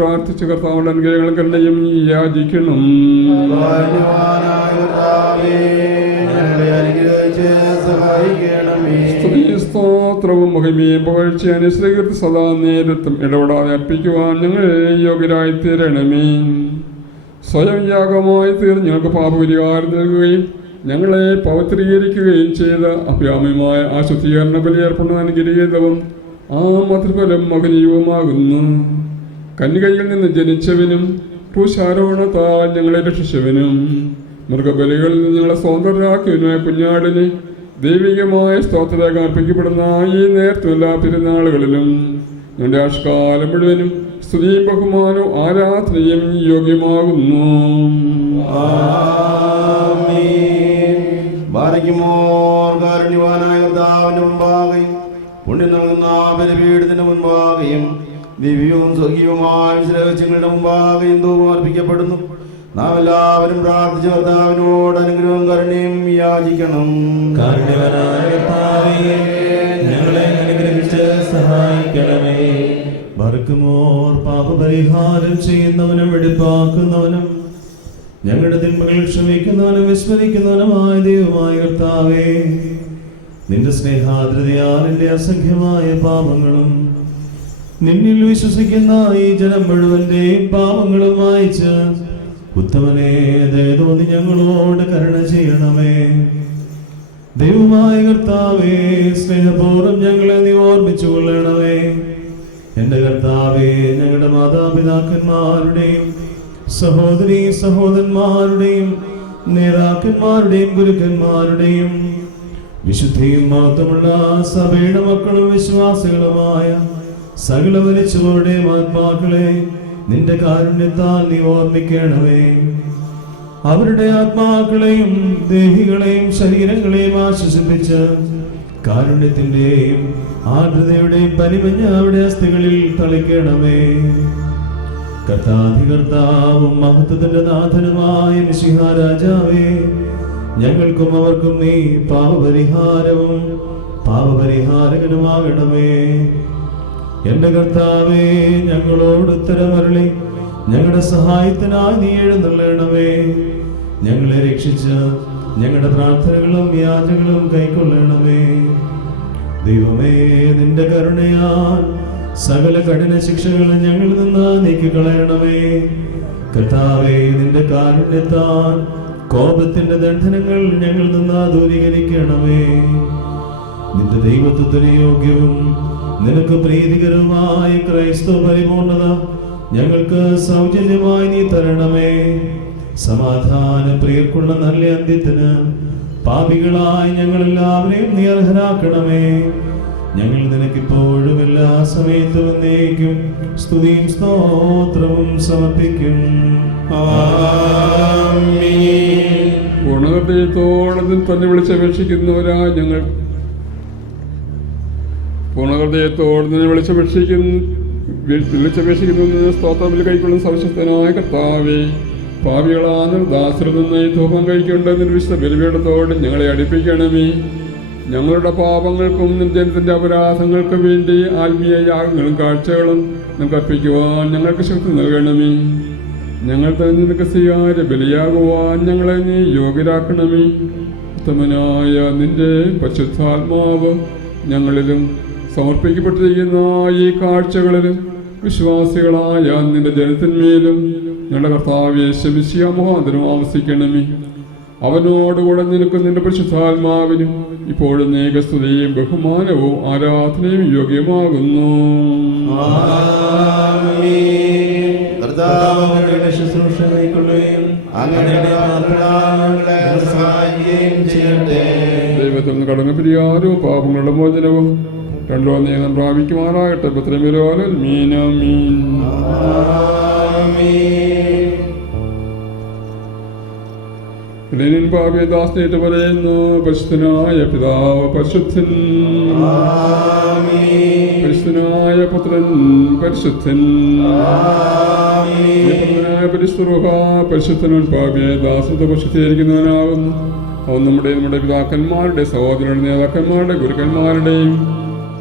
പ്രാർത്ഥിച്ച് കർത്താവിന്റെ അനുഗ്രഹങ്ങൾ കണ്ടയും യാചിക്കണം. സ്തോത്രവും മഹിമയും പുകഴ്ച അനുസൃതി സദാ നേരത്തും ഇടപെടാതെ അർപ്പിക്കുവാൻ ഞങ്ങളെ യോഗ്യരായി തീരണമേ. സ്വയം യാഗമായി തീർന്ന് ഞങ്ങൾക്ക് പാപപരിഹാരം നൽകുകയും ഞങ്ങളെ പവിത്രീകരിക്കുകയും ചെയ്ത അഭ്യാമ്യമായ ആ ശുദ്ധീകരണ ബലിയർപ്പണം അനുഗ്രഹീതവും ആ മധുരഫലം മകനീയവുമാകുന്നു. കന്യകയിൽ നിന്ന് ജനിച്ചവനും ക്രൂശാരോഹണത്താൽ ഞങ്ങളെ രക്ഷിച്ചവനും മൃഗബലികളിൽ നിന്ന് ഞങ്ങളെ സ്വതന്ത്രരാക്കിയവനുമായ കുഞ്ഞാടിന് ദൈവികമായ സ്തോത്രരേഖ അർപ്പിക്കപ്പെടുന്ന ഈ നേരത്തുള്ള പെരുന്നാളുകളിലും ഞങ്ങളുടെ ആഷ്കാലം മുഴുവനും സ്തുതിയും ബഹുമാനവും ആരാധനയും യോഗ്യമാകുന്നു. കാരുണ്യവാനായ കർത്താവിന്റെ മുമ്പാകെയും പുണ്യം നൽകുന്ന ബലിപീഠത്തിന്റെ മുൻപാകെയും ദിവ്യവും സ്വർഗീയവുമായ രഹസ്യങ്ങളുടെ മുമ്പാകെയും ധൂപം അർപ്പിക്കപ്പെടുന്നു. നാം എല്ലാവരും പ്രാർത്ഥിച്ച കർത്താവിനോട് അനുഗ്രഹവും കരുണയും യാചിക്കണം. ഞങ്ങളെ അനുഗ്രഹിച്ച് സഹായിക്കണമേ. ബർക്കുമോർ പാപപരിഹാരം ചെയ്യുന്നവനും വെടിപ്പാക്കുന്നവനും ഞങ്ങളുടെ തിന്മകൾ ക്ഷമിക്കുന്നവനും വിസ്മരിക്കുന്നവനുമായ ദൈവമായ കർത്താവേ, നിന്റെ സ്നേഹാദ്രതയാൽ എന്റെ അസംഖ്യമായ പാപങ്ങളും നിന്നിൽ വിശ്വസിക്കുന്ന ഈ ജനം മുഴുവന്റെയും പാപങ്ങളും വായിച്ച് ഉത്തമനെ ദയതോന്നി ഞങ്ങളോട് കരുണ ചെയ്യണമേ. ദൈവമായ കർത്താവേ, സ്നേഹപൂർവ്വം ഞങ്ങളെ നീ ഓർമ്മിച്ചു കൊള്ളണമേ. എന്റെ കർത്താവേ, ഞങ്ങളുടെ മാതാപിതാക്കന്മാരുടെയും സഹോദരീ സഹോദരന്മാരുടെയും നേതാക്കന്മാരുടെയും ഗുരുക്കന്മാരുടെയും വിശുദ്ധിയും മഹത്വമുള്ള സഭയുടെ മക്കളും വിശ്വാസികളുമായ സകല മരിച്ചവരുടെയും ആത്മാക്കളെ നിന്റെ കാരുണ്യത്താൽ നീ ഓർമ്മിക്കണമേ. അവരുടെ ആത്മാക്കളെയും ദേഹികളെയും ശരീരങ്ങളെയും ആശ്വസിപ്പിച്ച് കാരുണ്യത്തിന്റെയും ആർദ്രതയുടെയും പരിമഞ്ഞ അവിടെ അസ്ഥികളിൽ തളിക്കണമേ. കർത്താധികർത്താവും മഹത്വത്തിന്റെ നാഥനുമായ മിശിഹാ രാജാവേ, ഞങ്ങൾക്കും അവർക്കും നീ പാപപരിഹാരവും പാപപരിഹാരകനുമാകണമേ. എന്റെ കർത്താവേ, ഞങ്ങളോട് ഉത്തരമരുളി ഞങ്ങളുടെ സഹായത്തിനായി നീ എഴുന്നള്ളണമേ. ഞങ്ങളെ രക്ഷിച്ച് ഞങ്ങളുടെ പ്രാർത്ഥനകളും യാചനകളും കൈക്കൊള്ളണമേ. ദൈവമേ, നിന്റെ കരുണയാൽ സകല കഠിന ശിക്ഷകളും ഞങ്ങളിൽ നിന്ന് നീക്കിക്കളയണമേ. കർത്താവേ, നിന്റെ കാരുണ്യത്താൽ കോപത്തിന്റെ ദണ്ഡനങ്ങൾ ഞങ്ങളിൽ നിന്ന് ദൂരീകരിക്കണമേ. നിന്റെ ദൈവത്വത്തിന് യോഗ്യവും നിനക്ക് പ്രീതികരവുമായ ക്രൈസ്തവ പരിപൂർണത ഞങ്ങൾക്ക് സൗജന്യമായി നീ തരണമേ. സമാധാന പ്രിയർക്കുള്ള നല്ല അന്ത്യത്തിന് പാപികളായി ഞങ്ങളെല്ലാവരെയും നീ അർഹരാക്കണമേ. ഞങ്ങൾ നിനക്കിപ്പോഴും എല്ലാ സമയത്തും എന്നേക്കും സ്തുതിയും സ്തോത്രവും സമർപ്പിക്കും. പൂർണ്ണഹൃദയത്തോടെ തന്നെ വിളിച്ചപേക്ഷിക്കുന്നവരാ ഞങ്ങൾ വിളിച്ചപേക്ഷിക്കുന്നു സ്തോത്രത്തിൽ കൈക്കൊള്ളുന്ന സർവശക്തനായ കർത്താവേ, പാപികളാണ് ദാസരിൽ നിന്ന് ഈ ധൂപം കഴിക്കേണ്ടതിന് വിശുദ്ധ ബലിപീഠത്തോട് ഞങ്ങളെ അടുപ്പിക്കണമേ. ഞങ്ങളുടെ പാപങ്ങൾക്കും ജനത്തിന്റെ അപരാധങ്ങൾക്കും വേണ്ടി ആത്മീയ യാഗങ്ങളും കാഴ്ചകളും നമുക്ക് അർപ്പിക്കുവാൻ ഞങ്ങൾക്ക് ശക്തി നൽകണമേ. ഞങ്ങൾ തന്നെ നിനക്ക് സ്വീകാര്യ ബലിയാകുവാൻ ഞങ്ങളെ നീ യോഗ്യരാക്കണമേ. ഉത്തമനായ നിന്റെ പരിശുദ്ധാത്മാവ് ഞങ്ങളിലും സമർപ്പിക്കപ്പെട്ടിരിക്കുന്ന ഈ കാഴ്ചകളിലും വിശ്വാസികളായ നിന്റെ ജനത്തിന്മേലും ഞങ്ങളുടെ കർത്താവേ ശമിശിയ മുഖാന്തരം ആവസിക്കണമേ. അവനോടുകൂടെ നിനക്ക് നിന്റെ പരിശുദ്ധാത്മാവിനും ഇപ്പോഴും സ്തുതിയും ബഹുമാനവും ആരാധനയും യോഗ്യമാകുന്നു. ദൈവത്തിൽ നിന്ന് കടന്നു പരിഹാരവും പാപങ്ങളുടെ മോചനവും രണ്ടോ നീളം പ്രാപിക്കുമാറാകട്ടെ. പാപിയദാസ്നേറ്റ് പറയുന്നു, പരിശുദ്ധനായ പിതാവ് പരിശുദ്ധൻ, പരിശുദ്ധനായ പുത്രൻ പരിശുദ്ധൻ, പരിശുദ്ധൻ പാപിയെ ദാസത്തെ പരിശുദ്ധീകരിക്കുന്നവനാകുന്നു. അവൻ നമ്മുടെ പിതാക്കന്മാരുടെ സഹോദരരുടെ നേതാക്കന്മാരുടെ ഗുരുക്കന്മാരുടെയും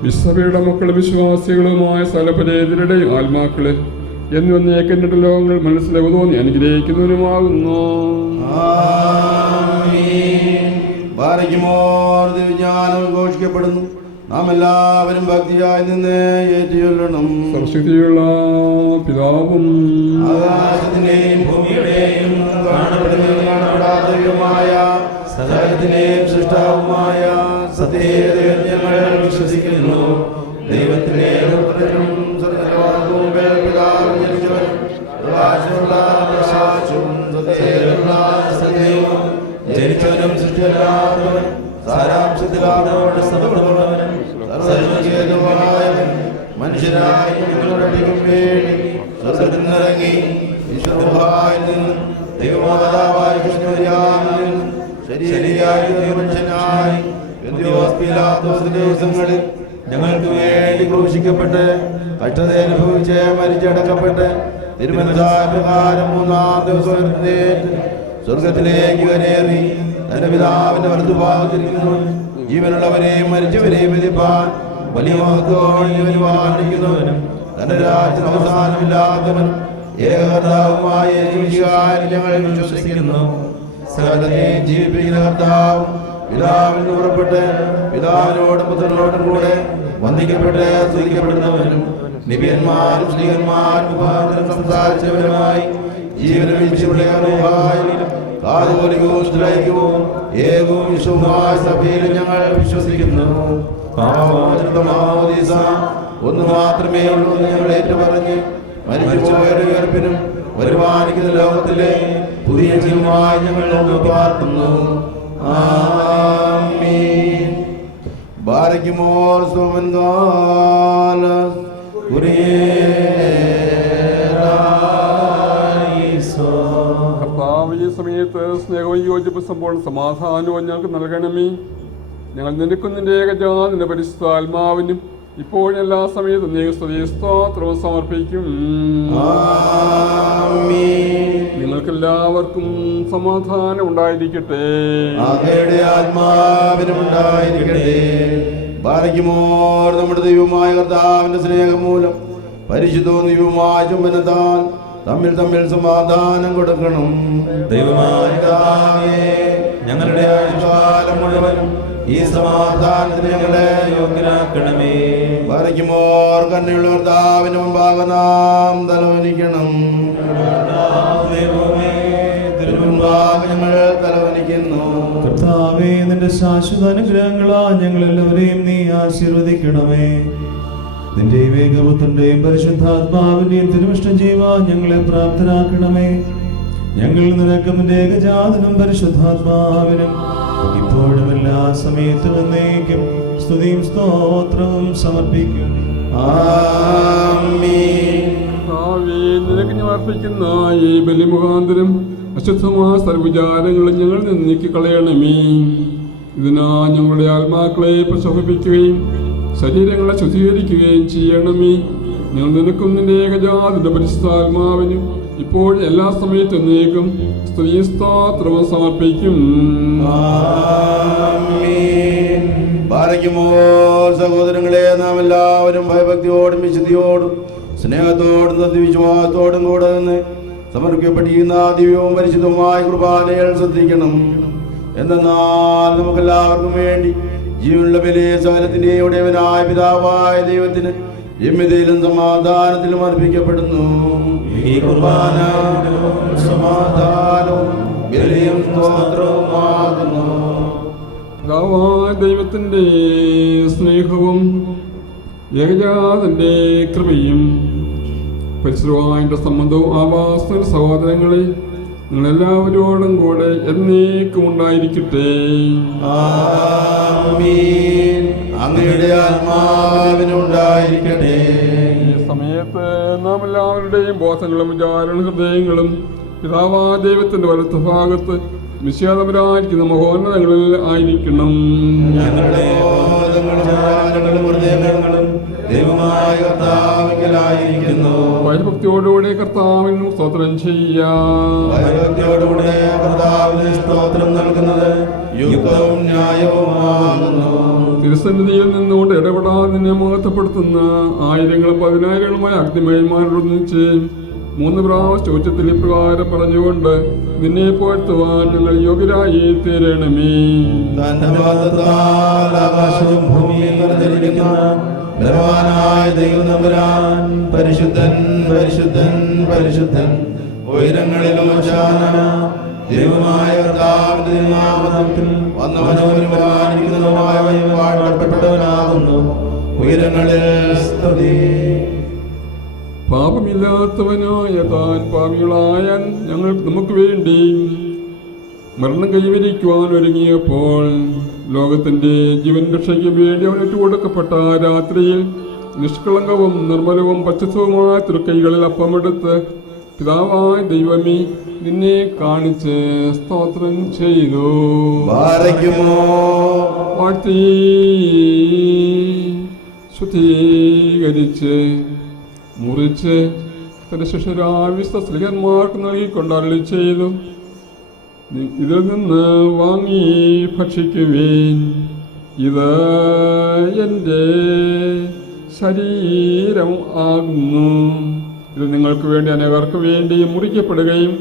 വിശ്വസഭയുടെ മക്കളും വിശ്വാസികളുമായ സകലപരേതരുടെയും ആത്മാക്കളെ എന്ന് വന്നേക്കെന്നിട്ട് ലോകങ്ങൾ മനസ്സിലാവ് തോന്നി അനുഗ്രഹിക്കുന്നവനുമാകുന്നു. വിജ്ഞാനം ഘോഷിക്കപ്പെടുന്നു. നാം എല്ലാവരും ഭക്തിയായി നിന്ന് ഏറ്റുചൊല്ലണം. സർവശക്തിയുള്ള പിതാവും ആകാശത്തിന്റെയും ഭൂമിയുടെയും കാണപ്പെടുന്നതും കാണപ്പെടാത്തതുമായ സകലത്തിന്റെയും സൃഷ്ടാവുമായ സത്യദൈവത്തിൽ ഞങ്ങൾ വിശ്വസിക്കുന്നു. ദൈവത്തിന്റെ പുത്രനും സ്വർഗ്ഗലോകവും പിതാവും ജനിച്ചവനും പ്രകാശമുള്ള പ്രകാശവും സത്യമുള്ള സത്യവും ജനിച്ചവനും സൃഷ്ടിയല്ലാത്തവനും സാരാംശത്തിലാണോട് സമൃദ്ധമുള്ളവനും സർവ്വജീവനുമായവൻ മനുഷ്യരായി ഞങ്ങളുടെ രക്ഷയ്ക്കും വേണ്ടി സ്വർഗ്ഗത്തിൽ നിന്നിറങ്ങി വിശുദ്ധമായി നിന്ന് ദൈവമാതാവായ കൃഷ്ണയായി ശരീരയായി മനുഷ്യനായി പിലാത്തോസിന്റെ ദിവസങ്ങളിൽ ഞങ്ങൾക്ക് വേണ്ടി ക്രൂശിക്കപ്പെട്ട് കഷ്ടത അനുഭവിച്ച് മരിച്ചടക്കപ്പെട്ട് തിരുമനസായ പ്രകാരം 3-ാം ദിവസം ഉയർത്തെഴുന്നേറ്റ് സ്വർഗത്തിലേക്ക് കരേറി തന്റെ പിതാവിന്റെ വലതുഭാഗത്തിരിക്കുന്നു. ജീവനുള്ളവരെയും മരിച്ചവരെയും വിധിപ്പാൻ വലിയ മഹത്വത്തോടെ വരുവാനിരിക്കുന്നവനും തന്റെ രാജ്യത്തിന് അവസാനമില്ലാത്തവനും ഏകകർത്താവുമായ ഞങ്ങൾ വിശ്വസിക്കുന്നു. സകലത്തെയും ജീവിപ്പിക്കുന്ന കർത്താവും പിതാവിൽ നിന്ന് പുറപ്പെട്ട് പിതാവിനോടും പുത്രനോടും കൂടെ വന്ദിക്കപ്പെട്ട് സ്തുതിക്കപ്പെടുന്നവനും നിബിയന്മാരും സ്ത്രീകന്മാരും മുഖാന്തരം സംസാരിച്ചവരുമായി ജീവന വീഴ്ചയുള്ളവരും കാതോലികവും സ്ത്രൈകവും ഏകവും വിശ്വവുമായ സഭയിലും ഞങ്ങൾ വിശ്വസിക്കുന്നു. ഒന്ന് മാത്രമേ ഉള്ളൂ എന്ന് ഞങ്ങൾ ഏറ്റുപറഞ്ഞ് മരിച്ചുപോയവരുടെ ഉയർപ്പിനും വരുവാനിക്കുന്ന ലോകത്തിലെ പുതിയ ജീവമായി ഞങ്ങൾ പാർക്കുന്നു. ആമീൻ. ബാരക്കുമോർ സോമൻകാല കർത്താവ് ഈ സമയത്ത് സ്നേഹവും യോജിപ്പ് സമ്പൂർണ്ണ സമാധാനവും ഞങ്ങൾക്ക് നൽകണമേ. ഞങ്ങൾ നിനക്കും നിന്റെ ഏകജാതന്റെ പരിശുദ്ധാത്മാവിനും ഇപ്പോഴെല്ലാ സമയത്തും നീ സ്തുതിസ്തോത്രവും സമർപ്പിക്കും. നിങ്ങൾക്കെല്ലാവർക്കും സമാധാനം ഉണ്ടായിരിക്കട്ടെ. അങ്ങയുടെ ആത്മാവിനും ഉണ്ടായിരിക്കട്ടെ. ബാരക്കുമോർ നമ്മുടെ ദൈവമായ കർത്താവിന്റെ സ്നേഹം മൂലം പരിശുദ്ധവും ദൈവമായ ചുംബനത്താൽ തമ്മിൽ തമ്മിൽ സമാധാനം കൊടുക്കണം. ദൈവമായ ഞങ്ങളുടെ ആയുഷ്കാലം മുഴുവനും ഈ സമാധാനത്തിന് ഞങ്ങളെ യോഗ്യരാക്കണമേ. ബാരക്കുമോർ കണ്ണുള്ള കർത്താവിന് മുമ്പാകെ നാം തലവനിക്കണം. ഞങ്ങൾ തലവനിക്കുന്നു. കർത്താവേ, നിന്റെ ശാശ്വത അനുഗ്രഹങ്ങളാ ഞങ്ങളെല്ലാവരെയും നീ ആശീർവദിക്കണമേ. നിന്റെ ഏകപുത്രന്റെയും പരിശുദ്ധാത്മാവിന്റെയും തിരുമിഷ്ടം ചെയ്യുവാൻ ഞങ്ങളെ പ്രാപ്തരാക്കണമേ. ഞങ്ങൾ നിനക്കും നിന്റെ ഏകജാതനും പരിശുദ്ധാത്മാവിനും ഇപ്പോഴും എല്ലാ സമയത്തും എന്നേക്കും സ്തുതിയും സ്തോത്രവും സമർപ്പിക്കും. നിനക്ക് ഞാൻ അർപ്പിക്കുന്ന ഈ ബലി മുഖാന്തരം അശുദ്ധമായ സർവ്വവിചാരങ്ങളും ഞങ്ങൾ നീക്കി കളയണമേ. ഇതിനാ ഞങ്ങളുടെ ആത്മാക്കളെ പ്രശോഭിപ്പിക്കുകയും ശരീരങ്ങളെ ശുദ്ധീകരിക്കുകയും ചെയ്യണമേ. ഞങ്ങൾ നിനക്കും നിന്റെ ഏകജാതന്റെ പരിശുദ്ധാത്മാവിനും ഇപ്പോൾ എല്ലാ സമയത്തും നീക്കും സ്തുതിയും സ്തോത്രവും സമർപ്പിക്കും. സഹോദരങ്ങളെ, നാം എല്ലാവരും ഭയഭക്തിയോടും വിശുദ്ധിയോടും സ്നേഹത്തോടും സത്യവിശ്വാസത്തോടും കൂടെ നിന്ന് സമർപ്പിക്കപ്പെട്ടിരുന്ന ദിവ്യവും പരിശുദ്ധവുമായ കുർബാനകൾ ശ്രദ്ധിക്കണം. എന്നാൽ നമുക്കെല്ലാവർക്കും വേണ്ടി ജീവനുള്ള ബലി സകലത്തിന്റെ ഉടയവനായ പിതാവായ ദൈവത്തിന് രമ്യതയിലും സമാധാനത്തിലും അർപ്പിക്കപ്പെടുന്നു. ഈ കുർബാന സമാധാനവും ബലിയും സ്തോത്രവുമാകുന്നു. പിതാവായ ദൈവത്തിന്റെ സ്നേഹവും ഏകജാതന്റെ കൃപയും പരിശുദ്ധമായ സംബന്ധവും ആവാസ സഹോദരങ്ങളെ നിങ്ങളെല്ലാവരോടും കൂടെ എന്നേക്കും ഉണ്ടായിരിക്കട്ടെ. ആമീൻ. അങ്ങയുടെ ആത്മാവിനുണ്ടായിരിക്കട്ടെ. ഈ സമയത്ത് നാം എല്ലാവരുടെയും ബോധങ്ങളും വിചാരങ്ങളും ഹൃദയങ്ങളും പിതാവായ ദൈവത്തിന്റെ വലത്ത് ഭാഗത്ത് നിശ്ചേതപരായിരിക്കുന്ന മഹോന്നതങ്ങളിൽ ആയിരിക്കണം. ഞങ്ങളുടെ ഹൃദയങ്ങളും ദൈവമായ കർത്താവിങ്കലായിരിക്കുന്നു. ഭയഭക്തിയോടുകൂടെ കർത്താവിനും സ്തോത്രം ചെയ്യാം. ഭയഭക്തിയോടുകൂടെ കർത്താവിന് സ്തോത്രം നൽകുന്നത് യുക്തവും ന്യായവുമാകുന്നു. തിരുസന്നിധിയിൽ നിന്നുകൊണ്ട് ഇടപെടാതെ നിന്നെ മഹത്വപ്പെടുത്തുന്ന ആയിരങ്ങളും പതിനായിരങ്ങളുമായ അഗ്നിമയന്മാരൊന്നിച്ച് 3 പ്രാവശ്യം ഉച്ചത്തിൽ ഇപ്രകാരം പറഞ്ഞുകൊണ്ട് നിന്നെ പോഴ്ത്തുവാൻ ഞങ്ങൾ യോഗ്യരായി തീരണമേ. ധന്യവാദത്താൽ ആകാശവും ഭൂമിയും നിറഞ്ഞിരിക്കുന്ന ബലവാനായ ദൈവം തമ്പുരാൻ പരിശുദ്ധൻ പരിശുദ്ധൻ പരിശുദ്ധൻ ഉയരങ്ങളിൽ ഹോശാന. ദൈവമായ കർത്താവിന്റെ നാമത്തിൽ വന്നവനും വരുവാനിരിക്കുന്നവനുമായ വാഴ്ത്തപ്പെട്ടവനാകുന്നു. ഉയരങ്ങളിൽ സ്തുതി. പാപമില്ലാത്തവനായ താൻ പാപികളായ നമുക്ക് വേണ്ടി മരണം കൈവരിക്കുവാൻ ഒരുങ്ങിയപ്പോൾ ലോകത്തിന്റെ ജീവൻ രക്ഷയ്ക്ക് വേണ്ടി അവൻ ഒറ്റുകൊടുക്കപ്പെട്ട രാത്രിയിൽ നിഷ്കളങ്കവും നിർമ്മലവും പച്ചത്വവുമായ തൃക്കൈകളിൽ അപ്പമെടുത്ത് പിതാവായ ദൈവമേ നിന്നെ കാണിച്ച് സ്തോത്രം ചെയ്തു. വാഴ്ത്തി ശുദ്ധീകരിച്ച് മുറിച്ച് തന്റെ ശിഷ്യരായ സ്ത്രീകന്മാർക്ക് നൽകിക്കൊണ്ട് അരുളി ചെയ്തു, ഇതിൽ നിന്ന് വാങ്ങി ഭക്ഷിക്കുവേൻ. ഇത് എൻ്റെ ശരീരം ആകുന്നു. ഇത് നിങ്ങൾക്ക് വേണ്ടി അനേകർക്ക് വേണ്ടി മുറിക്കപ്പെടുകയും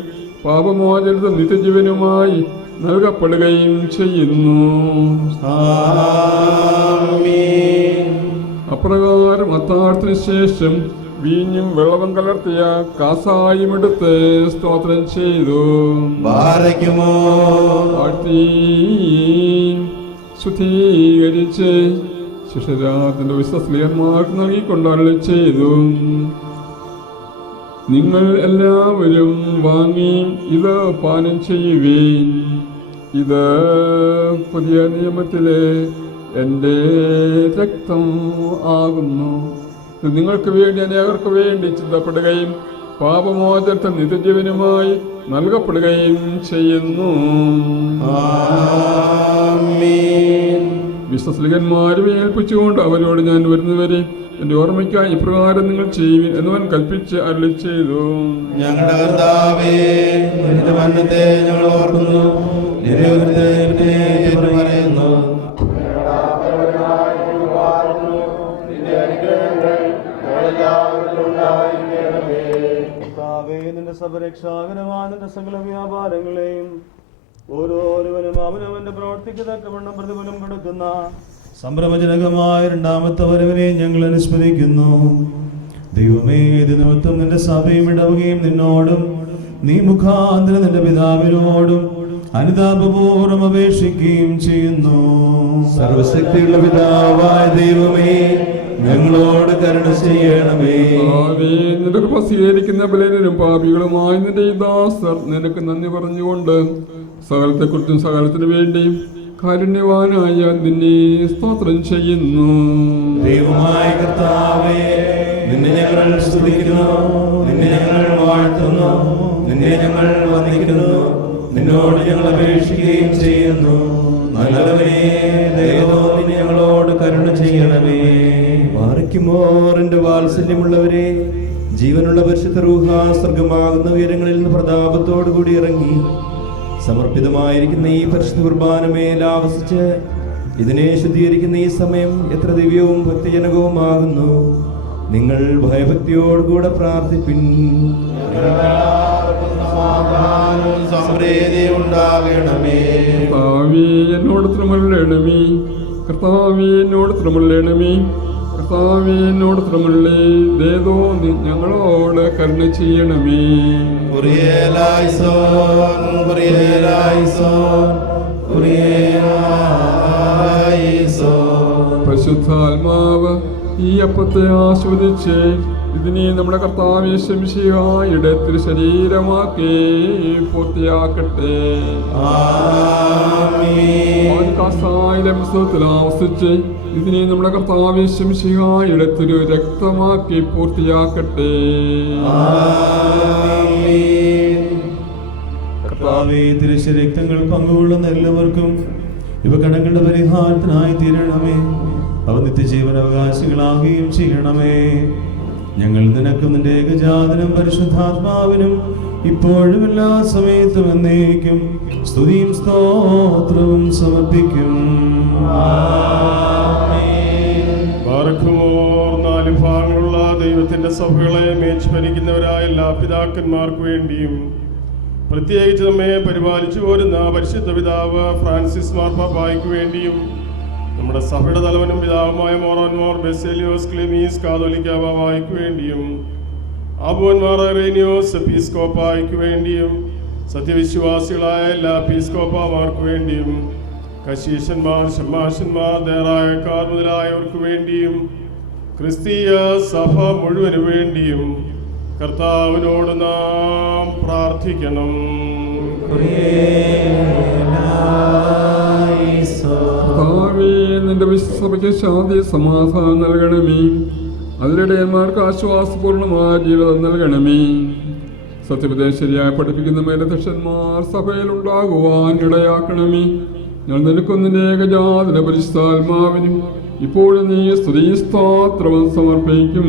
പാപമോചനത്തിൽ നിത്യജീവനുമായി നൽകപ്പെടുകയും ചെയ്യുന്നു. അപ്രകാരം അത്താഴത്തിന് ശേഷം വീഞ്ഞും വെള്ളവും കലർത്തിയ കാസായും എടുത്ത് സ്തോത്രം ചെയ്തു. വാഴ്ത്തി ശുദ്ധീകരിച്ച് ശിഷ്യരാത്തിന്റെ വിശ്വസ്തന്മാർക്ക് നൽകിക്കൊണ്ട് അരുളി ചെയ്തു, നിങ്ങൾ എല്ലാവരും വാങ്ങി ഇത് പാനം ചെയ്യുവേൻ. ഇത് പുതിയ നിയമത്തിലെ എൻ്റെ രക്തം ആകുന്നു. ഇത് നിങ്ങൾക്ക് വേണ്ടി അനേകർക്ക് വേണ്ടി ചിന്തപ്പെടുകയും പാപമോചനത്തിൽ നിത്യജീവനുമായി നൽകപ്പെടുകയും ചെയ്യുന്നു. വിശ്വസ്തന്മാരെ ഏൽപ്പിച്ചുകൊണ്ട് അവരോട് ഞാൻ വരുന്നവരെ എന്റെ ഓർമ്മയ്ക്കായി ഇപ്രകാരം നിങ്ങൾ ചെയ്യുവിൻ എന്നവൻ കൽപ്പിച്ച് അരുളി ചെയ്തു. ഞങ്ങളുടെ കർത്താവേ, നിന്റെ മരണത്തെ ഞങ്ങൾ ഓർക്കുന്നു, പറയുന്നു. നിന്റെ സപരക്ഷാകരമായ നിന്റെ സകല വ്യാപാരങ്ങളെയും ഓരോരുവനും അവനവന്റെ പ്രവർത്തിക്ക് തക്കവണ്ണം പ്രതിഫലം കൊടുക്കുന്ന സംഭ്രമജനകമായ രണ്ടാമത്തെ വരവിനെ ഞങ്ങൾ അനുസ്മരിക്കുന്നു. ദൈവമേ, ഇത് നിമിത്തം നിന്റെ സഭയും ഇടവുകയും നിന്നോടും നീ മുഖാന്തരം നിന്റെ പിതാവിനോടും അനുതാപപൂർവ്വം അപേക്ഷിക്കുകയും ചെയ്യുന്നു. സർവശക്തിയുള്ള പിതാവായ ദൈവമേ, ഞങ്ങളോട് കരുണ ചെയ്യണമേ. നിന്റെ കൃപ സ്വീകരിക്കുന്ന ബലനും പാപികളുമായ നിന്റെ ദാസർ നിനക്ക് നന്ദി പറഞ്ഞുകൊണ്ട് സകലത്തെക്കുറിച്ചും സകലത്തിനു വേണ്ടിയും കാരുണ്യവാനായ നിന്നെ സ്തോത്രം ചെയ്യുന്നു. ദൈവമായ കർത്താവേ, നിന്നെ ഞങ്ങൾ സ്തുതിക്കുന്നു, നിന്നെ ഞങ്ങൾ വാഴ്ത്തുന്നു, നിന്നെ ഞങ്ങൾ വന്ദിക്കുന്നു, നിന്നോട് ഞങ്ങൾ അപേക്ഷിക്കുകയും ചെയ്യുന്നു. നല്ലവനേ, ദൈവമേ, നിന്നെ ഞങ്ങളോട് കരുണ ചെയ്യണമേ. വാർക്കുമോറിന്റെ വാത്സല്യമുള്ളവരെ, ജീവനുള്ള പരിശുദ്ധ റൂഹ സ്വർഗമാകുന്ന ഉയരങ്ങളിൽ നിന്ന് പ്രതാപത്തോടു കൂടി ഇറങ്ങി സമർപ്പിതമായിരിക്കുന്ന ഈ പരിശുദ്ധ കുർബാനമേൽ ആവസിച്ച് ഇതിനെ ശുദ്ധീകരിക്കുന്ന ഈ സമയം എത്ര ദിവ്യവും ഭക്തിജനകവുമാകുന്നു. നിങ്ങൾ ഭയഭക്തിയോടുകൂടെ പ്രാർത്ഥിപ്പിൻ. സമൃദ്ധി ഉണ്ടാകണമേ. എന്നോട് ത്രമല്ലണമേ, കർത്താവേ എന്നോട് ത്രമല്ലണമേ, കർത്താവേ എന്നോട് ത്രമല്ലേ, ദേതോ ഞങ്ങളോട് കരുണ ചെയ്യണമേ. പരിശുദ്ധാത്മാവ് ഈ അപ്പത്തെ ആസ്വദിച്ച് ഇതിനെ നമ്മുടെ കർത്താവേ ശംശിഹായുടെ തിരുശരീരമാക്കി പൂർത്തിയാക്കട്ടെ. ആവസിച്ച് ഇതിനെ നമ്മുടെ കർത്താവേ ശംശിഹായുടെ തിരു രക്തമാക്കി പൂർത്തിയാക്കട്ടെ. കർത്താവേ, തിരുശരക്തങ്ങൾ പങ്കുകൊള്ളുന്ന എല്ലാവർക്കും ഇവ കടങ്ങളുടെ പരിഹാരത്തിനായി തീരണമേ. അവ നിത്യജീവന അവകാശികളാകുകയും ചെയ്യണമേ. ഞങ്ങൾ നിനക്കും നിന്റെ ഏകജാതനും പരിശുദ്ധാത്മാവിനും ഇപ്പോഴും എല്ലാ സമയത്തും എന്നേക്കും സ്തുതിയും സ്തോത്രവും സമർപ്പിക്കും. പാർക്കുമോർ 4 ഭാഗങ്ങളുള്ള ദൈവത്തിന്റെ സഭകളെ മേച്ച് ഭരിക്കുന്നവരായ എല്ലാ പിതാക്കന്മാർക്ക് വേണ്ടിയും പ്രത്യേകിച്ച് നമ്മെ പരിപാലിച്ചു പോരുന്ന പരിശുദ്ധ പിതാവ് ഫ്രാൻസിസ് മാർപ്പാപ്പായ്ക്ക് വേണ്ടിയും നമ്മുടെ സഭയുടെ തലവനും പിതാവുമായ മോറോൻമോർ ബെസേലിയോസ് ക്ലെമീസ് കാതോലിക്ക ബാബായ്ക്ക് വേണ്ടിയും ആബുവന്മാർ റേനിയോസ് എപ്പീസ്കോപ്പായ്ക്ക് വേണ്ടിയും സത്യവിശ്വാസികളായ എല്ലാ എപ്പീസ്കോപ്പാമാർക്ക് വേണ്ടിയും കശീശന്മാർ ഷമ്മാശന്മാർ ദേറായക്കാർ മുതലായവർക്ക് വേണ്ടിയും ക്രിസ്തീയ സഭ മുഴുവന് വേണ്ടിയും കർത്താവിനോട് നാം പ്രാർത്ഥിക്കണം. കർത്താവേ, നിന്റെ വിശ്വസഭയ്ക്ക് ശാന്തി സമാധാനം നൽകണമേ. അതിനിടയന്മാർക്ക് ആശ്വാസപൂർണമായ ജീവിതം നൽകണമേ. സത്യപദേശരിയായി പഠിപ്പിക്കുന്ന മേലധ്യക്ഷന്മാർ സഭയിൽ ഉണ്ടാകുവാൻ ഇടയാക്കണമേ. ഞാൻ നിനക്കൊന്നിന്റെ ഏകജാതന പരിശുദ്ധാത്മാവിനും ഇപ്പോഴും നീ സ്തുതി സ്തോത്രവും സമർപ്പിക്കും.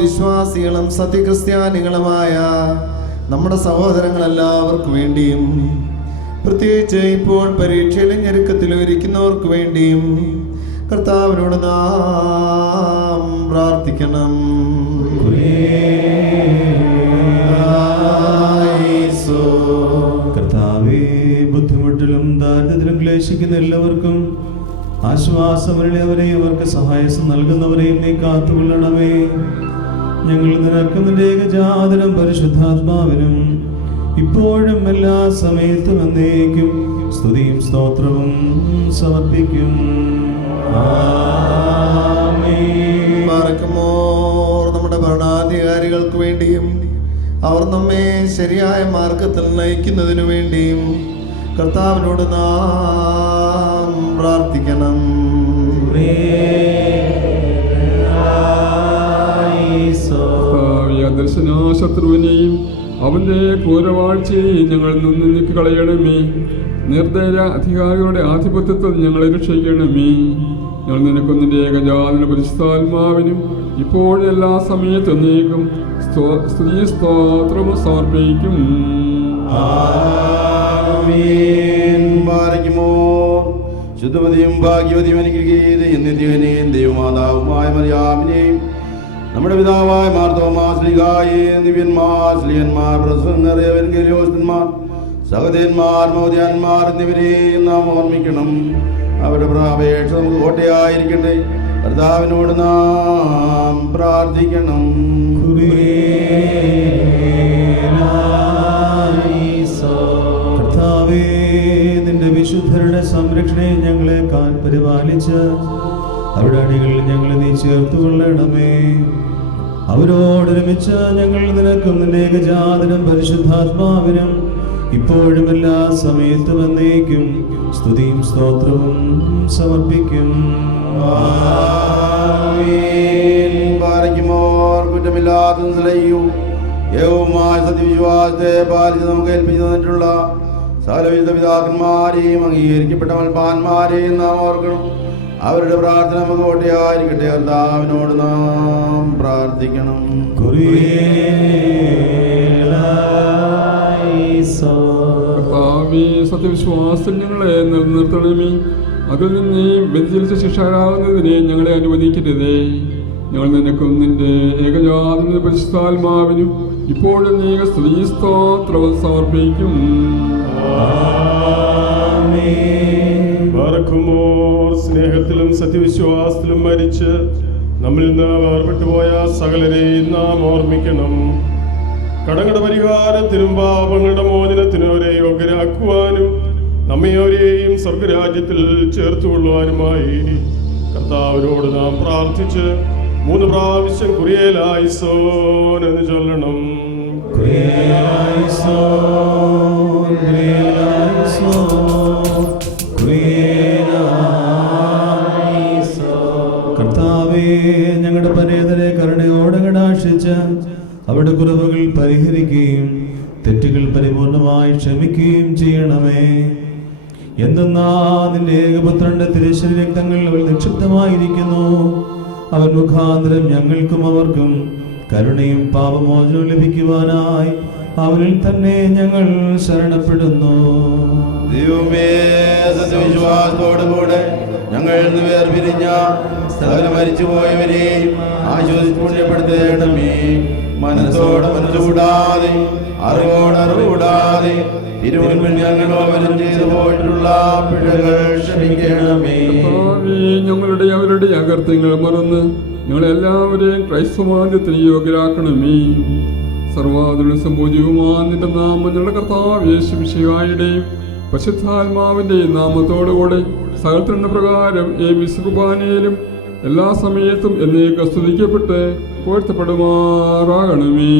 വിശ്വാസികളും സത്യക്രിസ്ത്യാനികളുമായ നമ്മുടെ സഹോദരങ്ങളെല്ലാവർക്കു വേണ്ടിയും പ്രത്യേകിച്ച് ഇപ്പോൾ പരീക്ഷയിലും ഞെരുക്കത്തിലും ഇരിക്കുന്നവർക്ക് വേണ്ടിയും കർത്താവിനോട് നാം പ്രാർത്ഥിക്കണം. കർത്താവേ, ബുദ്ധിമുട്ടിലും ദാരിദ്ര്യത്തിലും ക്ലേശിക്കുന്ന എല്ലാവർക്കും ആശ്വാസമരുളവരെയും അവർക്ക് സഹായം നൽകുന്നവരെയും നീ കാത്തുകൊള്ളണമേ. ഞങ്ങൾ നിനക്ക് നിന്റെ ഏകജാതനം പരിശുദ്ധാത്മാവിനും ഇപ്പോഴും എല്ലാ സമയത്തും എന്നേക്കും സ്തുതിയും സ്തോത്രവും സമർപ്പിക്കും. നമ്മുടെ ഭരണാധികാരികൾക്ക് വേണ്ടിയും അവർ നമ്മെ ശരിയായ മാർഗത്തിൽ നയിക്കുന്നതിനു വേണ്ടിയും കർത്താവിനോട് നാം പ്രാർത്ഥിക്കണം. ശത്രുവിനെയും അവന്റെ ക്രൂരവാഴ്ചയെയും ഞങ്ങൾ നിന്ന് നീക്കി കളയണമേ. നിർദ്ദയ അധികാരികളുടെ ആധിപത്യത്തിൽ ഞങ്ങളെ രക്ഷിക്കണമേ. ഞങ്ങൾ നിനക്കൊന്നിന്റെ ഏകജാതന പരിശുദ്ധാത്മാവിനും ഇപ്പോഴും എല്ലാ സമയത്തും നീക്കും സ്തുതി സ്തോത്രവും സമർപ്പിക്കും. ശുദ്ധവതിയും ഭാഗ്യവതിയും അനുഗ്രഹീതയും നിത്യവനെയും ദൈവമാതാവുമായ മറിയാമിനെയും നമ്മുടെ പിതാവായ മാർത്തോമാ ശ്ലീഹായെയും ദിവ്യന്മാർ ശ്ലീഹന്മാർ പ്രസംഗന്മാർ സഹോദരന്മാർ മോദിയന്മാർ എന്നിവരെയും നാം ഓർമ്മിക്കണം. അവരുടെ പ്രാപേക്ഷ നമുക്ക് കോട്ടയായിരിക്കട്ടെ. കർത്താവിനോട് നാം പ്രാർത്ഥിക്കണം. കർത്താവേ, നിന്റെ വിശുദ്ധരുടെ സംരക്ഷണയെ ഞങ്ങളെ പരിപാലിച്ച് അവരുടെ അണികളിൽ ഞങ്ങളെ നീ ചേർത്തുകൊള്ളണമേ. അവരോടൊരുമിച്ച് ഞങ്ങൾ നിനക്കും നിന്റെ ഏകജാതനം പരിശുദ്ധാത്മാവിനും ഇപ്പോഴും എല്ലാ സമയത്തും എന്നേക്കും സ്തുതിയും സ്തോത്രവും സമർപ്പിക്കും. സത്യവിശ്വാസത്തെ പാലിച്ച് നമുക്ക് ഏൽപ്പിച്ചു തന്നിട്ടുള്ള സകലവിധ പിതാക്കന്മാരെയും അംഗീകരിക്കപ്പെട്ട മൽപ്പാന്മാരെയും നാം ഓർക്കണം. അവരുടെ പ്രാർത്ഥന നമുക്ക് കോട്ടയായിരിക്കട്ടെ. കർത്താവിനോട് നാം പ്രാർത്ഥിക്കണം. കർത്താവേ, സത്യവിശ്വാസം ഞങ്ങളെ നിലനിർത്തണമേ. അതിൽ നിന്ന് വ്യതിചലിച്ച ശിക്ഷാരാകുന്നതിനെ ഞങ്ങളെ അനുവദിക്കരുതേ. ഞങ്ങൾ നിനക്കും നിന്റെ ഏകജാതന പരിശുദ്ധാത്മാവിനും ഇപ്പോഴും നീ സ്തുതി സ്തോത്രവും സമർപ്പിക്കും. സ്നേഹത്തിലും സത്യവിശ്വാസത്തിലും മരിച്ച് നമ്മിൽ നിന്ന് വേർപെട്ടുപോയ സകലരെയും നാം ഓർമ്മിക്കണം. കടങ്ങളുടെ പരിഹാരത്തിനും പാപങ്ങളുടെ മോചനത്തിനും അവരെ യോഗ്യരാക്കുവാനും നമ്മയോരെയും സ്വർഗരാജ്യത്തിൽ ചേർത്തുകൊള്ളുവാനുമായി കർത്താവിനോട് നാം പ്രാർത്ഥിച്ച് 3 പ്രാവശ്യം കുറിയേലായിസോൻ എന്ന് ചൊല്ലണം. കർത്താവേ, ഞങ്ങളുടെ പരേതരെ കരുണയോടെ കടാക്ഷിച്ച് അവരുടെ കുറവുകൾ പരിഹരിക്കുകയും തെറ്റുകൾ പരിപൂർണമായി ക്ഷമിക്കുകയും ചെയ്യണമേ. എന്തെന്നാ നിന്റെ ഏകപുത്രന്റെ തിരുശരീര രക്തങ്ങൾ അവൾ നിക്ഷിപ്തമായിരിക്കുന്നു. അവൻ മുഖാന്തരം ഞങ്ങൾക്കും അവർക്കും കരുണയും പാപമോചനവും ലഭിക്കുവാനായി അവനിൽ തന്നെ ഞങ്ങൾ ശരണപ്പെടുന്നു. ദൈവമേ, സത്യവിശ്വാസത്തോടുകൂടെ ഞങ്ങൾ വേർപിരിഞ്ഞ സകല മരിച്ചുപോയവരെയും ആശ്വസിച്ച് പുണ്യപ്പെടുത്തേണമേ. മനസ്സോടെ മനസ്സുകൂടാതെ അറിവോടറിവൂടാതെ തിരുമുൻപിൽ ഞങ്ങൾ അവരും ചെയ്തു പോയിട്ടുള്ള പിഴകൾ ക്ഷമിക്കണമേ. ഞങ്ങളുടെ അവരുടെ അകൃത്യങ്ങൾ മറന്ന് ഞങ്ങളെല്ലാവരെയും ക്രൈസ്തവാദ്യത്തിന് യോഗ്യരാക്കണമേ. സർവാധുര സംഭൂജിവുമാൻ നിന്റെ നാമം ഞങ്ങളുടെ കർത്താവ് യേശു മിശിഹായുടെയും പരിശുദ്ധാത്മാവിന്റെയും നാമത്തോടുകൂടെ സകലത്തിൻ്റെ പ്രകാരം ഈ വിശുകുർബാനയിലും എല്ലാ സമയത്തും എന്നേക്ക് സ്തുതിക്കപ്പെട്ട് പോഴ്ത്തപ്പെടുമാറാകണമേ.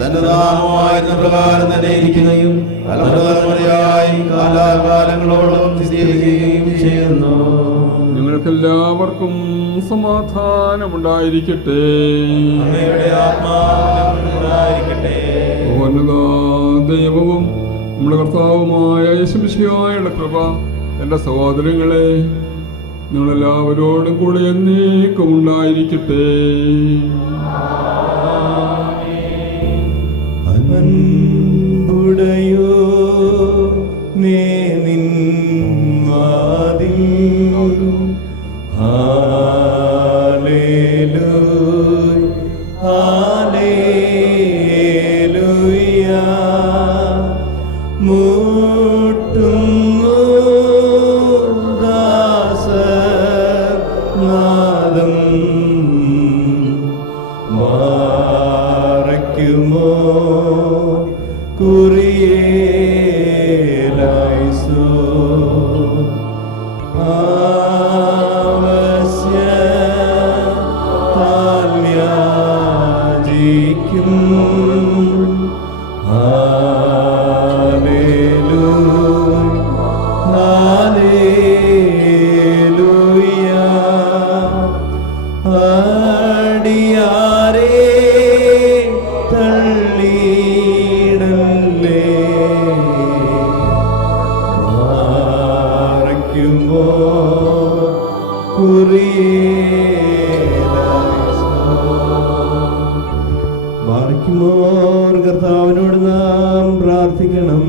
തന്റെ നാമമായിരുന്ന പ്രകാരം തന്നെ ഇരിക്കുകയും തലമുറയായി കാലാകാലങ്ങളോളം സ്ഥിതിക്കുകയും ചെയ്യുന്നു. നിങ്ങൾക്കെല്ലാവർക്കും സമാധാനമുണ്ടായിരിക്കട്ടെ. ദൈവവും നമ്മുടെ കർത്താവുമായ യേശുമിശിഹായുടെ കൃപ എൻ്റെ സഹോദരങ്ങളെ നിങ്ങളെല്ലാവരോടും കൂടെ എന്നേക്കും ഉണ്ടായിരിക്കട്ടെ. അൻപുടയോ നേ നിൻ വാതിൽ ഹല്ലേലൂയ ഹല്ലേലൂയ മുട്ടുന്നു ദാസനാദം വാരയ്ക്കുമോ കുറിയേലായിസോ ആവശ്യ താൽമ്യാജിക്കും ഹല്ലേലൂയ അടിയാരേ തള്ളിയിടല്ലേ മാറയ്ക്കുമോ മാറിക്കുമോ കർത്താവിനോട് നാം പ്രാർത്ഥിക്കണം.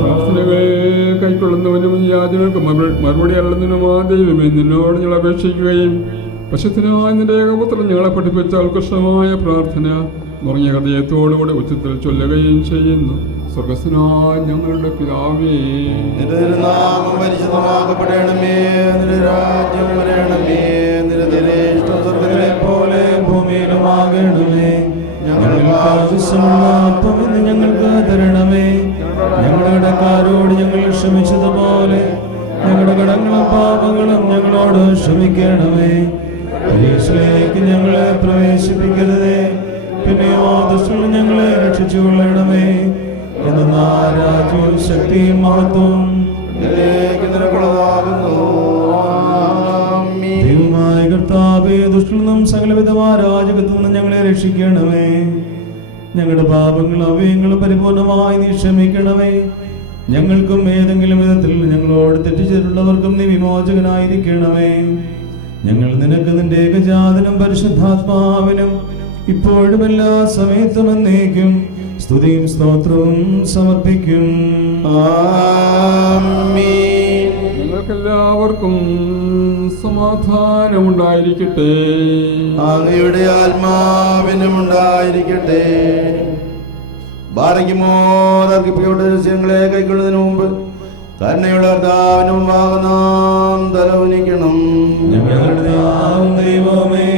പ്രാർത്ഥനകൾ കൈക്കൊള്ളുന്നവനും യാചനകൾക്കും മറുപടി അള്ളുന്നതിനും ആ ദൈവമേ നിന്നോട് ഞങ്ങൾ അപേക്ഷിക്കുകയും പശുത്തിനായ നിന്റെ ഏകപുത്രൻ ഞങ്ങളെ പഠിപ്പിച്ച ഉത്കൃഷ്ടമായ പ്രാർത്ഥന നിറഞ്ഞ ഹൃദയത്തോടുകൂടെ ഉച്ചത്തിൽ ചൊല്ലുകയും ചെയ്യുന്നു. സ്വർഗസ്വനായ ഞങ്ങളുടെ പിതാവേ, നിന്റെ തിരുനാമം പരിശുദ്ധമാക്കപ്പെടണമേ. നിന്റെ രാജ്യം വരണമേ. നിന്റെ ഇഷ്ടം സ്വർഗ്ഗത്തിലെ പോലെ ഭൂമിയിലുമാകണമേ. ഞങ്ങൾക്ക് ആവശ്യമുള്ള അപ്പം ഇന്ന് ഞങ്ങൾക്ക് തരണമേ. ഞങ്ങളുടെ കടക്കാരോട് ഞങ്ങൾ ക്ഷമിച്ചതുപോലെ ഞങ്ങളുടെ കടങ്ങളും പാപങ്ങളും ഞങ്ങളോട് ക്ഷമിക്കണമേ. പരീക്ഷയിലേക്ക് ഞങ്ങളെ പ്രവേശിപ്പിക്കരുതേ, പിന്നെയോ ദുഷ്ടൻ ഞങ്ങളെ രക്ഷിച്ചുകൊള്ളണമേ. എന്നാ രാജ്യവും ശക്തിയും മഹത്വവും ദൈവമായ കർത്താവേ, ദുഷ്ടനും സകലവിധമായ രാജകത്വം ഞങ്ങളെ രക്ഷിക്കണമേ. ഞങ്ങളുടെ പാപങ്ങളും അവയങ്ങളും പരിപൂർണമായി നീ ക്ഷമിക്കണമേ. ഞങ്ങൾക്കും ഏതെങ്കിലും വിധത്തിൽ ഞങ്ങളോട് തെറ്റിച്ചിട്ടുള്ളവർക്കും നീ വിമോചകനായിരിക്കണമേ. ഞങ്ങൾ നിനക്ക് നിന്റെ ഏകജാതനും പരിശുദ്ധാത്മാവിനും ഇപ്പോഴും എല്ലാ സമയത്തും എന്നേക്കും സ്തുതിയും സ്തോത്രവും സമർപ്പിക്കും. നിങ്ങൾക്കെല്ലാവർക്കും സമാധാനമുണ്ടായിരിക്കട്ടെ. അങ്ങയുടെ ആത്മാവിനും ഉണ്ടായിരിക്കട്ടെ. ബാറയ്ക്കുമോർപ്പിയുടെ രഹസ്യങ്ങളെ കൈക്കൊള്ളുന്നതിന് മുമ്പ് കരുണയുള്ള കർത്താവിന് മുമ്പാകെ നാം തലകുനിക്കണം. ഞങ്ങളുടെ ദൈവമേ,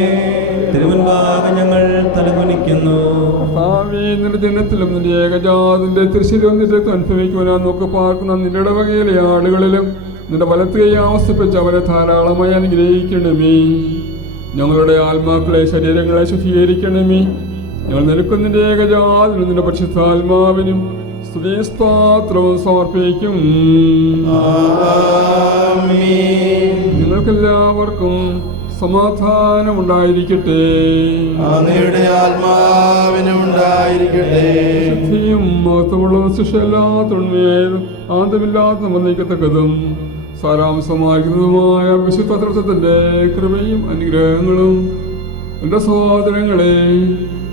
തിരുമുൻപാകെ ഞങ്ങൾ തലകുനിക്കുന്നു. നിന്റെ ജനത്തിലും നിന്റെ ഏകജാതിന്റെ തിരുശരീരം നിന്റെ അനുഭവിക്കുവാൻ നോക്ക് പാർക്കുന്ന നിന്റെ ഇടവകയിലെ ആളുകളിലും നിന്റെ വലത്തുകൈ ആവസ്ഥിപ്പിച്ച് അവരെ ധാരാളമായി അനുഗ്രഹിക്കണമേ. ഞങ്ങളുടെ ആത്മാക്കളെ ശരീരങ്ങളെ ശുദ്ധീകരിക്കണമേ. ഞങ്ങൾ നിൽക്കുന്നതിന്റെ ഏകജാതിനും നിന്റെ പരിശുദ്ധാത്മാവിനും സ്തുതിസ്തോത്രവും സമർപ്പിക്കും. നിങ്ങൾക്കെല്ലാവർക്കും സമാധാനമുണ്ടായിരിക്കട്ടെ. അങ്ങയുടെ ആത്മാവിനും ഉണ്ടായിരിക്കട്ടെ. ശുദ്ധിയും മഹത്വമുള്ള ശിക്ഷയില്ലാത്ത ആന്തമില്ലാത്ത നിർണ്ണയിക്കത്തക്കതും സാരാംശമായിരിക്കുന്നതുമായ വിശുദ്ധത്തിന്റെ കൃപയും അനുഗ്രഹങ്ങളും എൻ്റെ സഹോദരങ്ങളെ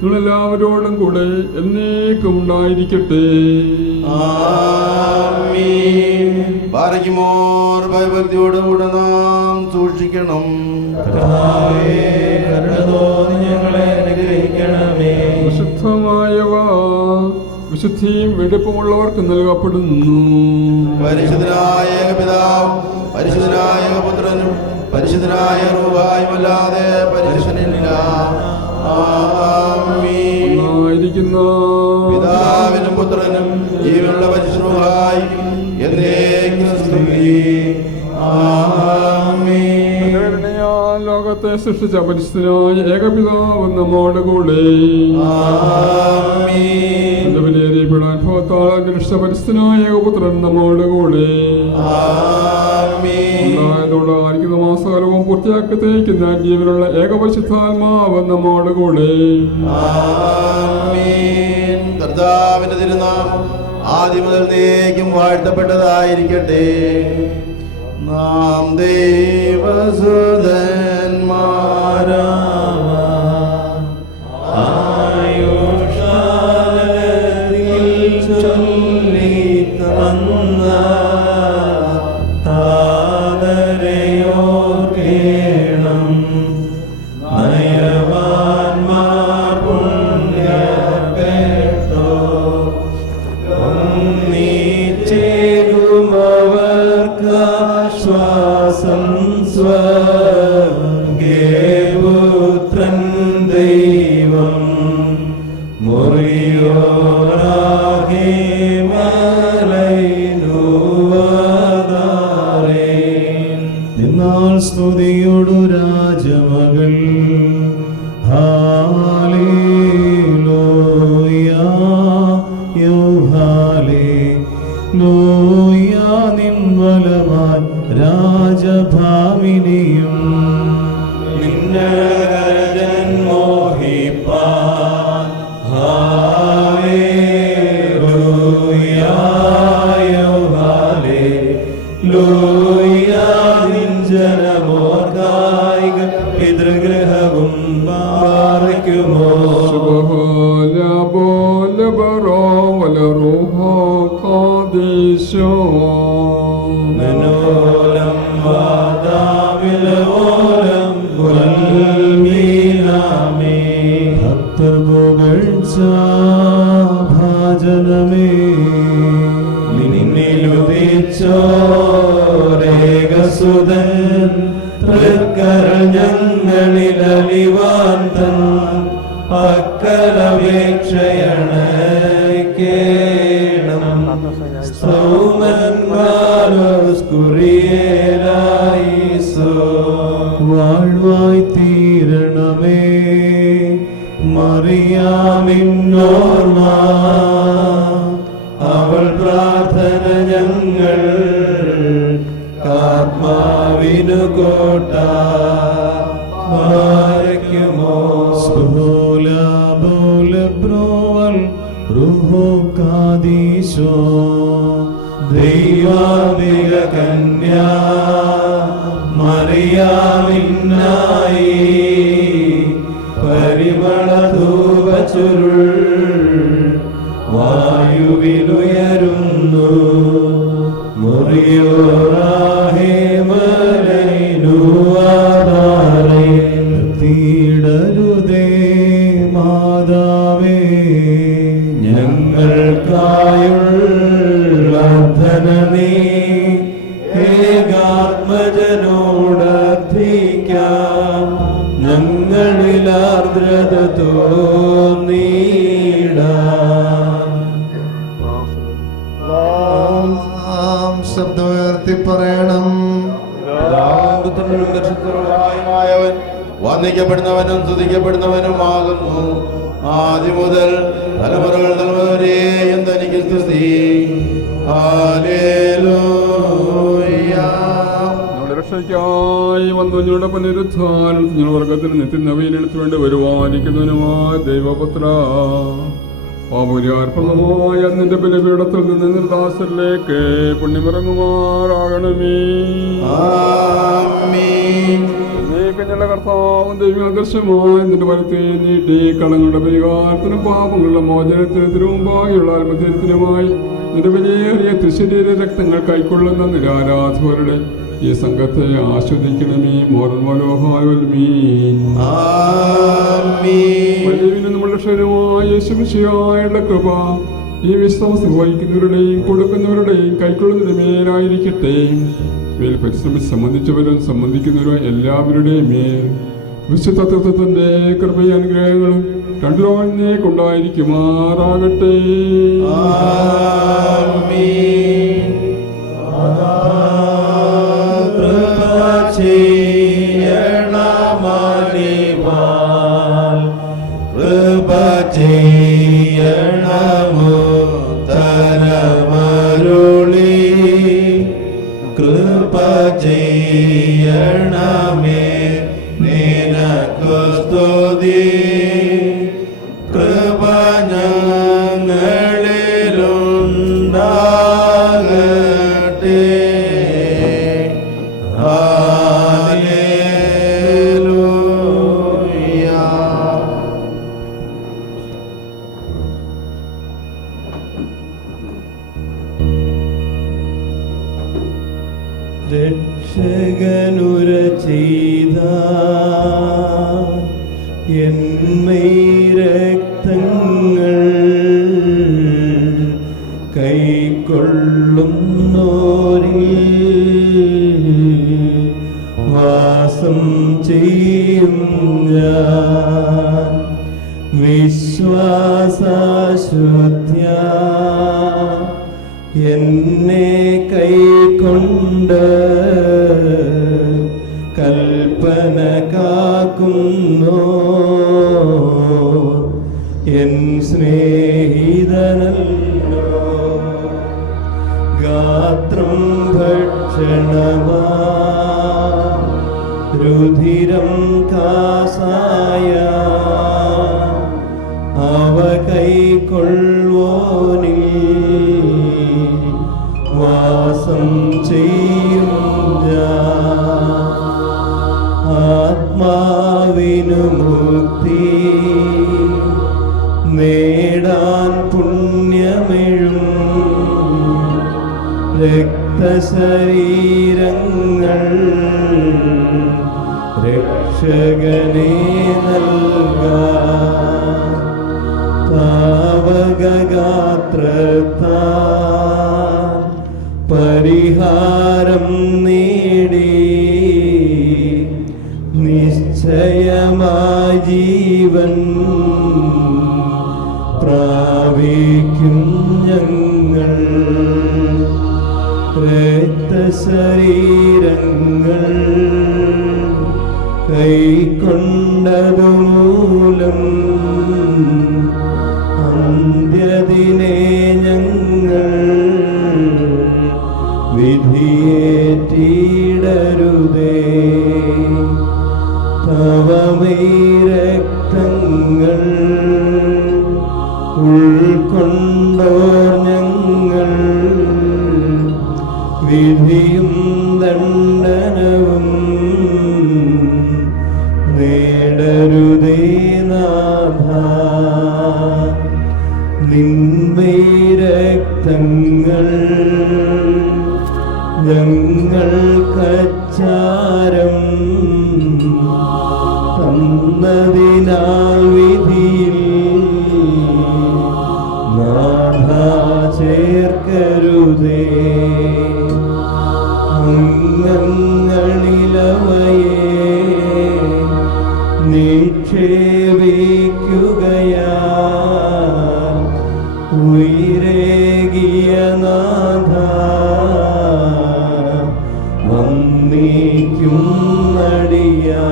നിങ്ങളെല്ലാവരോടും കൂടെ എന്നേക്കും ഉണ്ടായിരിക്കട്ടെ. ആമീൻ. ബാരക്കുമോർ ഭയഭക്തിയോടുകൂടെ നാം സൂക്ഷിക്കണം. കർത്താവേ, കരുണ തോന്നി ഞങ്ങളെ അനുഗ്രഹിക്കണമേ. വിശുദ്ധമായവ വിശുദ്ധിയും വെടിപ്പുമുള്ളവർക്ക് നൽകപ്പെടുന്നു. പരിശുദ്ധനായ പിതാവും പരിശുദ്ധനായ പുത്രനും പരിശുദ്ധനായ റൂഹായുമല്ലാതെ പരിശുദ്ധനില്ല. ആമീൻ. ഒന്നായിരിക്കുന്ന പിതാവിനും പുത്രനും ജീവനുള്ള പരിശുദ്ധനും എന്നേക്കും സ്തുതി. ആമീൻ. കരുണയാൽ ലോകത്തെ സൃഷ്ടിച്ച പരിശുദ്ധനായ ഏകപിതാവ് നമ്മോട് കൂടെ. ആമീൻ. എന്റെ വിലയേറിയപ്പെടാൻ പരിശുദ്ധനായ ഏകപുത്രൻ നമ്മോട് കൂടെ. ആമീൻ. ഉണ്ടായതോടായിരിക്കുന്ന മാസകാലവും പൂർത്തിയാക്കി തേക്കുന്ന ജീവനുള്ള ഏകപരിശുദ്ധാത്മാവ് നമ്മോട് കൂടെ. ആമീൻ. കർത്താവിന്റെ തിരുനാമം ആദ്യം മുതൽ നീക്കും വാഴ്ത്തപ്പെട്ടതായിരിക്കട്ടെ. നാം ദൈവസുതന്മാരാവാം. ആയുഷ്കാലത്തിൽ ചൊല്ലിത്തന്ന താതരയോർക്കേണം. നയവാന്മാർ പുണ്യപ്പെട്ടോ ഒന്നിച്ചേരുമവർക്കാശ്വാസം സ്വർഗേ പുത്രൻ ദൈവം മുറിയോരാകെ മലൈനുവതാരേ. എന്നാൽ സ്തുതിയോടു രാജമകൾ ഹാലേലൂയ ഹാലേലൂയ നിൻ വലമായി രാജഭാമിനിയും നിന്നകരജൻ മോഹിപ്പാൻ ഹാലേലൂയ ഹാലേലൂയ നിൻ ജനമോർക്കായിക പിതൃഗ്രഹവും പാറയ്ക്കുമോ. മനോലം വാദാവിലോലം പുൽമീനാമേ. ഭക്തർ പുകഴ്ച ഭാജനമേ നിന്നിലുദിച്ചോരേകസുതൻ തൃക്കരൾ ഞങ്ങളിൽ അലിവാൻ തൻ പക്കലപേക്ഷയണേണം. സ്കുറിയേലായിസോ വാഴ്വായി തീരണമേ മറിയാമിന്നോർമ്മ അവൾ പ്രാർത്ഥന ഞങ്ങൾ ആത്മാവിനു കോട്ട പാരയ്ക്കുമോ. സ്പോല ബോല ബ്രോവൽ റുഹോ കാദീശോ ദൈവാന്തിക കന്യാ മറിയാമിന്നായി പരിമള ധൂപ ചുരുൾ വായുവിലുയരുന്നു. മുറിയോറാഹേ മലൈനുവാദാരേ. തീടരുതേ മാതാവേ ഞങ്ങൾക്കായുള്ള ധന നീ ഏകാത്മജനോടർത്ഥിക്കാം. ഞങ്ങളിൽ ആർദ്രത തോന്നീടാം. നാം ശബ്ദമുയർത്തി പറയണം. ായവൻ വന്ദിക്കപ്പെടുന്നവനും സ്തുതിക്കപ്പെടുന്നവനുമാകുന്നു. ആദ്യം മുതൽ തലമുറകൾ തലമുറവരെയും തനിക്ക് സ്തുതി. ഹല്ലേലൂയ. നമ്മുടെ രക്ഷയ്ക്കായി വന്നവരുടെ പുനരുദ്ധാനത്തിന് വർഗത്തിന് നിത്യനവീനത്തിന് വേണ്ടി വരുവാനിക്കുന്നതിനുമായ ദൈവപുത്ര പാപുര്യാർപ്പണമായ നിന്റെ ബലിപീഠത്തിൽ നിന്ന് നിർദാസരിലേക്ക് പുണ്യമിറങ്ങുമാറാകണമേ. ആമീൻ. ഞങ്ങളുടെ കർത്താവും ദൈവാദർശമായ നിന്റെ വലത്തെ നീട്ടി കളങ്ങളുടെ പരിഹാരത്തിനും പാപങ്ങളുടെ മോചനത്തിനും മുമ്പായുള്ള ആത്മധൈര്യത്തിനുമായി നിന്റെ വിലയേറിയ തിരുശരീര രക്തങ്ങൾ കൈക്കൊള്ളുന്ന നിരാരാധകരുടെ ഈ സംഘത്തെ ആസ്വദിക്കണമേ. മോറൻ മനോഹാരമീൻ നമ്മുടെ ക്ഷേമമായ യേശുമിശിഹായുള്ള കൃപ ഈ വിശ്വാസം വഹിക്കുന്നവരുടെയും കൊടുക്കുന്നവരുടെയും കൈക്കൊള്ളുന്നതിന്റെ മേലായിരിക്കട്ടെ. മേൽ പരിശ്രമിച്ച് സംബന്ധിച്ചവരും സംബന്ധിക്കുന്നവരും എല്ലാവരുടെയും മേൽ വിശുദ്ധ തത്വത്തിന്റെ കൃപയും അനുഗ്രഹങ്ങളും രണ്ടിലോന്നെ കൊണ്ടായിരിക്കുമാറാകട്ടെ. കൃപ ചെയ്യണമേ നിനക്കു സ്തുതി. കൃപ ഞങ്ങളിലുണ്ടാകട്ടെ. ഹല്ലേലൂയ. രക്ഷകനുര ചെയ്ത എന്മൈ രക്തങ്ങൾ കൈക്കൊള്ളുന്നോരിൽ വാസം ചെയ്യും ഞാൻ. വിശ്വാസശുദ്ധ്യ എന്നെ കൈക്കൊണ്ട് കൽപ്പന കാക്കുന്നു എൻ സ്നേഹിതനല്ലോ. ഗാത്രം ഭക്ഷണമാ രുധിരം കാസായ അവ കൈക്കൊള്ളുവോനിൽ വാസം ചെയ്യും ഞാൻ. ആത്മാവിനു മുക്തി നേടാൻ പുണ്യമെഴും രക്തശരീരങ്ങൾ രക്ഷകനെ നൽകാൻ. താവകഗാത്രത്താൽ പരിഹാരം നേടി നിശ്ചയമായി ജീവൻ പ്രാപിക്കും ഞങ്ങൾ. രക്തശരീരങ്ങൾ കൈക്കൊണ്ടതുമൂലം അന്ത്യദിനെ ഞങ്ങൾ വിധിയേറ്റിടരുതേ. തവമൈ രക്തങ്ങൾ ഉൾക്കൊണ്ടോർ ഞങ്ങൾ വിധിയും ദണ്ഡനവും നേടരുതേ നാഥ. നിന്മൈ രക്തങ്ങൾ ഞങ്ങൾക്കച്ചാരം തന്നതിനാൽ വിധിയിൽ നാഥ ചേർക്കരുതേ. അംഗങ്ങളിലവയെ നിക്ഷേപിക്കുകയാ ഉയരേകിയ നാഥ വന്ദിക്കും നടിയാ.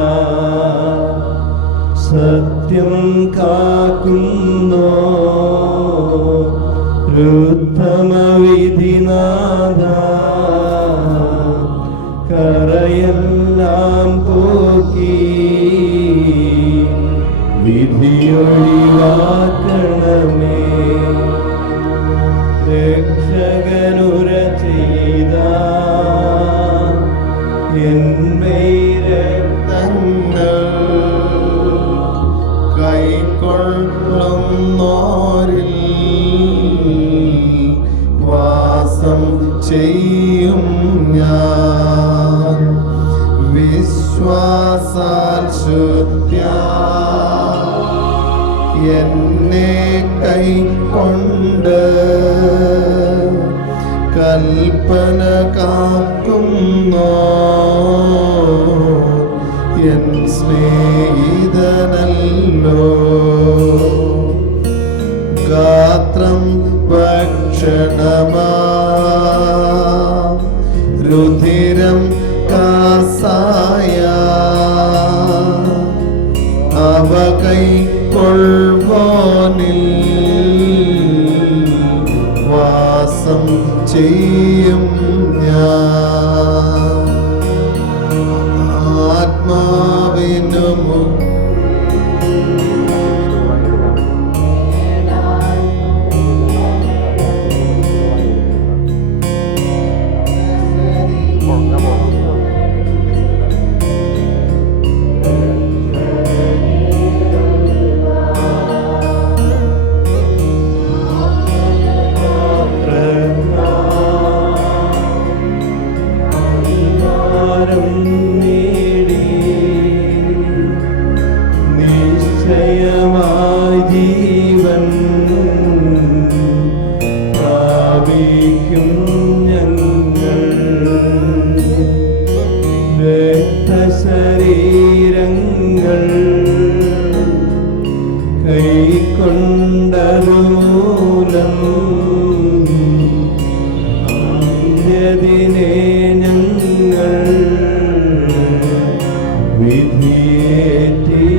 സത്യം കാക്കുന്നോ ഉത്തമവിധിനാഥ കറയെല്ലാം പോക്കി വിധിയൊഴിവാക്കണമേ. രക്ഷകനുര ചെയ്ത എന്മൈ രക്തങ്ങൾ ചെയ്യും ഞാൻ വിശ്വാസാൽ ശുദ്ധ്യാ എന്നെ കൈക്കൊണ്ട് കൽപ്പന കാക്കുന്നോ എൻ സ്നേഹിതനല്ലോ ഗാത്രം ഭക്ഷണമാ രുധിരം കാസായ അവ കൈക്കൊള്ളുവാനിൽ വാസം ചെയ്യും ഞാൻ ആത്മാവിനും ജീവൻ പ്രാപിക്കും ഞങ്ങൾ രക്തശരീരങ്ങൾ കൈക്കൊണ്ടതുമൂലം അന്ത്യദിനെ ഞങ്ങൾ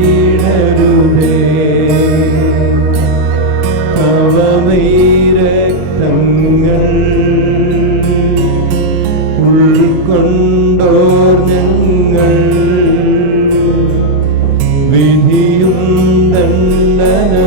വിധിയേറ്റിടരുതേ രക്തങ്ങൾ ഉൾക്കൊണ്ടോർ ഞങ്ങൾ വിധിയും ദണ്ഡന